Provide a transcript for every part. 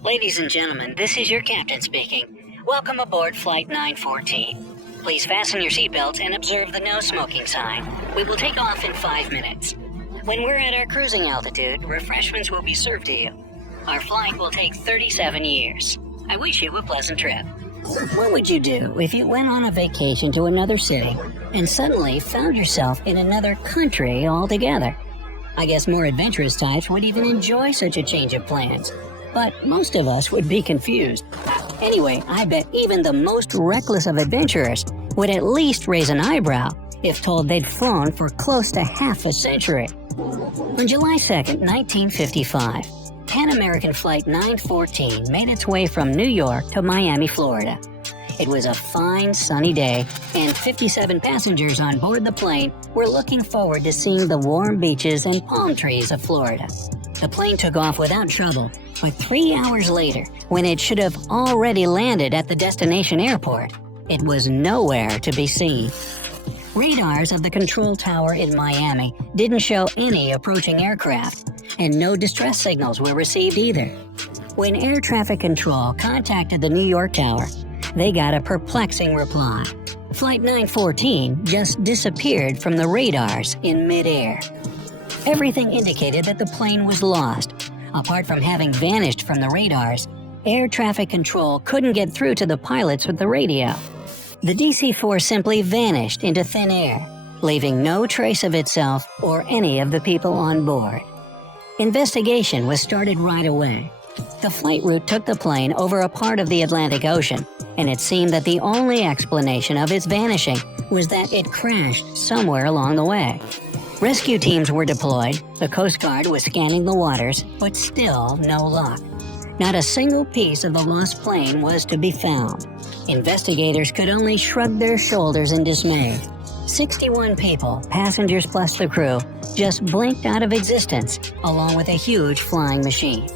Ladies and gentlemen, this is your captain speaking. Welcome aboard Flight 914. Please fasten your seatbelts and observe the no smoking sign. We will take off in 5 minutes. When we're at our cruising altitude, refreshments will be served to you. Our flight will take 37 years. I wish you a pleasant trip. What would you do if you went on a vacation to another city and suddenly found yourself in another country altogether? I guess more adventurous types would even enjoy such a change of plans. But most of us would be confused. Anyway, I bet even the most reckless of adventurers would at least raise an eyebrow if told they'd flown for close to half a century. On July 2nd, 1955, Pan American Flight 914 made its way from New York to Miami, Florida. It was a fine, sunny day, and 57 passengers on board the plane were looking forward to seeing the warm beaches and palm trees of Florida. The plane took off without trouble, but 3 hours later, when it should have already landed at the destination airport, it was nowhere to be seen. Radars of the control tower in Miami didn't show any approaching aircraft, and no distress signals were received either. When air traffic control contacted the New York tower, they got a perplexing reply. Flight 914 just disappeared from the radars in midair. Everything indicated that the plane was lost. Apart from having vanished from the radars, air traffic control couldn't get through to the pilots with the radio. The DC-4 simply vanished into thin air, leaving no trace of itself or any of the people on board. Investigation was started right away. The flight route took the plane over a part of the Atlantic Ocean, and it seemed that the only explanation of its vanishing was that it crashed somewhere along the way. Rescue teams were deployed, the Coast Guard was scanning the waters, but still no luck. Not a single piece of the lost plane was to be found. Investigators could only shrug their shoulders in dismay. 61 people, passengers plus the crew, just blinked out of existence, along with a huge flying machine.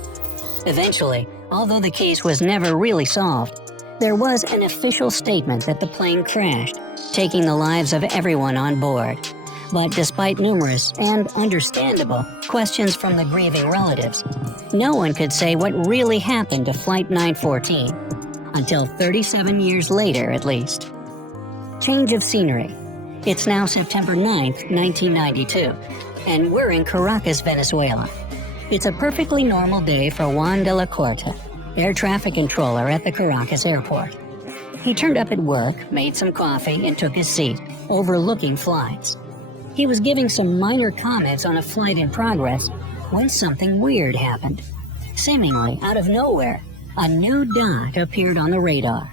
Eventually, although the case was never really solved, there was an official statement that the plane crashed, taking the lives of everyone on board. But despite numerous and understandable questions from the grieving relatives, no one could say what really happened to Flight 914, until 37 years later at least. Change of scenery. It's now September 9th, 1992, and we're in Caracas, Venezuela. It's a perfectly normal day for Juan de la Corte, air traffic controller at the Caracas airport. He turned up at work, made some coffee, and took his seat, overlooking flights. He was giving some minor comments on a flight in progress when something weird happened. Seemingly out of nowhere, a new dot appeared on the radar.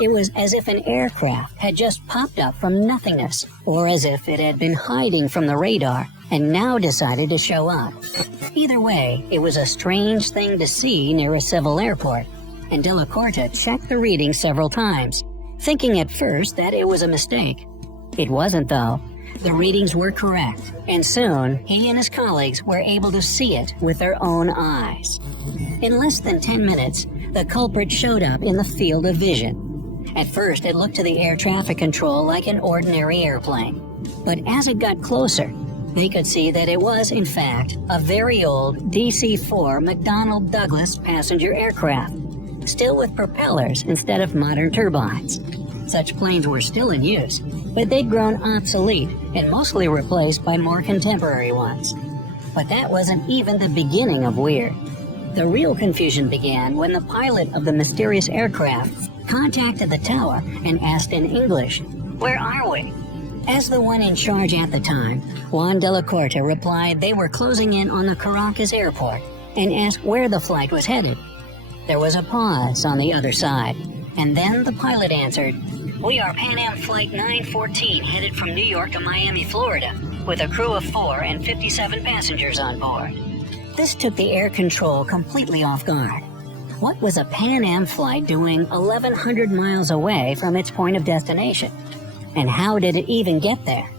It was as if an aircraft had just popped up from nothingness, or as if it had been hiding from the radar and now decided to show up. Either way, it was a strange thing to see near a civil airport, and De La Corte checked the reading several times, thinking at first that it was a mistake. It wasn't, though. The readings were correct, and soon he and his colleagues were able to see it with their own eyes. In less than 10 minutes, the culprit showed up in the field of vision. At first, it looked to the air traffic control like an ordinary airplane, but as it got closer, they could see that it was, in fact, a very old DC-4 McDonnell Douglas passenger aircraft, still with propellers instead of modern turbines. Such planes were still in use, but they'd grown obsolete and mostly replaced by more contemporary ones. But that wasn't even the beginning of weird. The real confusion began when the pilot of the mysterious aircraft contacted the tower and asked in English, "Where are we?" As the one in charge at the time, Juan de la Corte replied they were closing in on the Caracas airport and asked where the flight was headed. There was a pause on the other side, and then the pilot answered, "We are Pan Am Flight 914 headed from New York to Miami, Florida, with a crew of 4 and 57 passengers on board." This took the air control completely off guard. What was a Pan Am flight doing 1,100 miles away from its point of destination? And how did it even get there?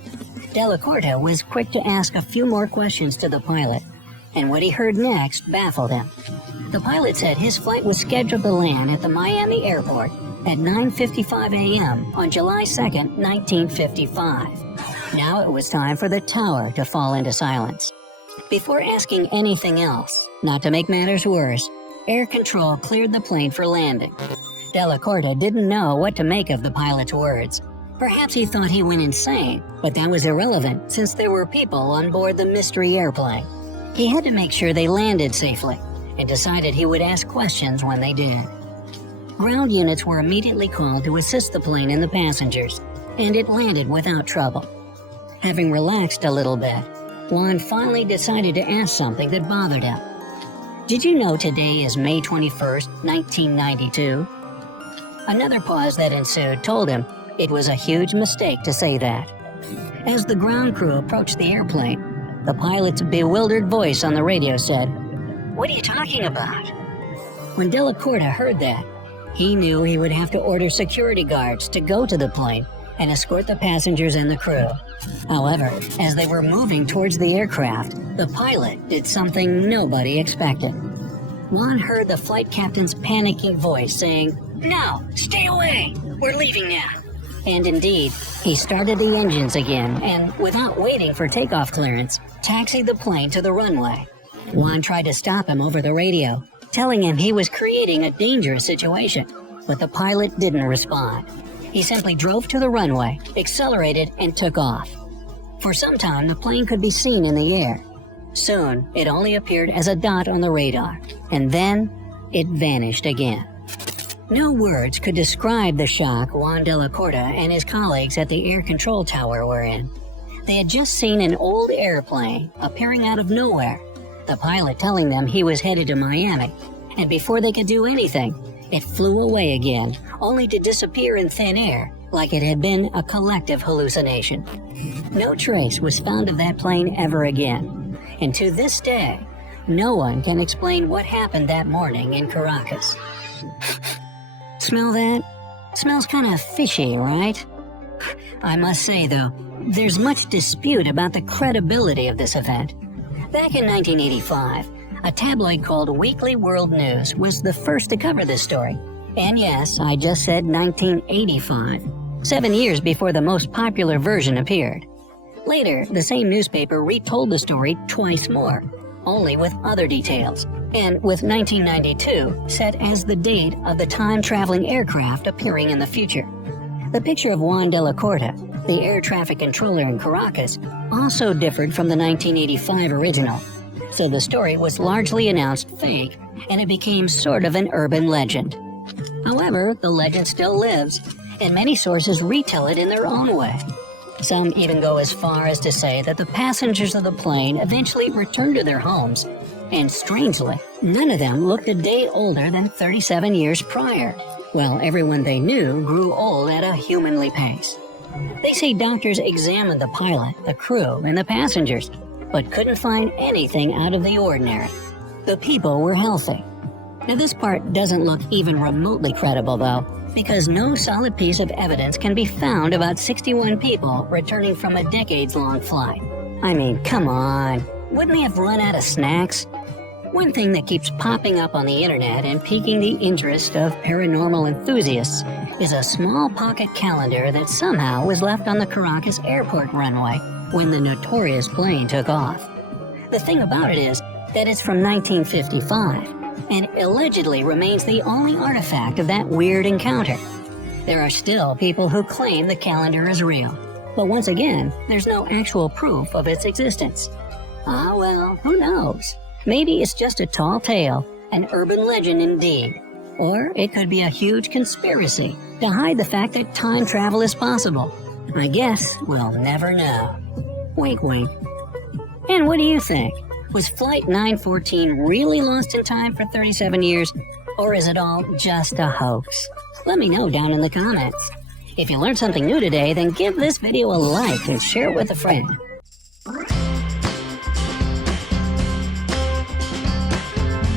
De La Corte was quick to ask a few more questions to the pilot, and what he heard next baffled him. The pilot said his flight was scheduled to land at the Miami airport at 9:55 a.m. on July 2nd, 1955. Now it was time for the tower to fall into silence. Before asking anything else, not to make matters worse, air control cleared the plane for landing. Della Corta didn't know what to make of the pilot's words. Perhaps he thought he went insane, but that was irrelevant since there were people on board the mystery airplane. He had to make sure they landed safely, and decided he would ask questions when they did. Ground units were immediately called to assist the plane and the passengers, and it landed without trouble. Having relaxed a little bit, Juan finally decided to ask something that bothered him. Did you know today is May 21st, 1992? Another pause that ensued told him it was a huge mistake to say that. As the ground crew approached the airplane, the pilot's bewildered voice on the radio said, "What are you talking about?" When Della Corta heard that, he knew he would have to order security guards to go to the plane and escort the passengers and the crew. However, as they were moving towards the aircraft, the pilot did something nobody expected. Juan heard the flight captain's panicking voice saying, "No, stay away! We're leaving now!" And indeed, he started the engines again and, without waiting for takeoff clearance, taxied the plane to the runway. Juan tried to stop him over the radio, telling him he was creating a dangerous situation, but the pilot didn't respond. He simply drove to the runway, accelerated, and took off. For some time, the plane could be seen in the air. Soon, it only appeared as a dot on the radar, and then it vanished again. No words could describe the shock Juan Della Corta and his colleagues at the air control tower were in. They had just seen an old airplane appearing out of nowhere, the pilot telling them he was headed to Miami, and before they could do anything, it flew away again, only to disappear in thin air like it had been a collective hallucination. No trace was found of that plane ever again, and to this day, no one can explain what happened that morning in Caracas. Smell that? Smells kind of fishy, right? I must say, though, there's much dispute about the credibility of this event. Back in 1985, a tabloid called Weekly World News was the first to cover this story. And yes, I just said 1985, 7 years before the most popular version appeared. Later, the same newspaper retold the story twice more, only with other details, and with 1992 set as the date of the time-traveling aircraft appearing in the future. The picture of Juan Della Corta, the air traffic controller in Caracas, also differed from the 1985 original, so the story was largely announced fake, and it became sort of an urban legend. However, the legend still lives, and many sources retell it in their own way. Some even go as far as to say that the passengers of the plane eventually returned to their homes, and strangely, none of them looked a day older than 37 years prior, while everyone they knew grew old at a humanly pace. They say doctors examined the pilot, the crew, and the passengers, but couldn't find anything out of the ordinary. The people were healthy. Now this part doesn't look even remotely credible though, because no solid piece of evidence can be found about 61 people returning from a decades-long flight. I mean, come on, wouldn't they have run out of snacks? One thing that keeps popping up on the internet and piquing the interest of paranormal enthusiasts is a small pocket calendar that somehow was left on the Caracas airport runway when the notorious plane took off. The thing about it is that it's from 1955 and allegedly remains the only artifact of that weird encounter. There are still people who claim the calendar is real, but once again, there's no actual proof of its existence. Ah well, who knows? Maybe it's just a tall tale, an urban legend indeed. Or it could be a huge conspiracy to hide the fact that time travel is possible. I guess we'll never know. Wink, wink. And what do you think? Was Flight 914 really lost in time for 37 years? Or is it all just a hoax? Let me know down in the comments. If you learned something new today, then give this video a like and share it with a friend.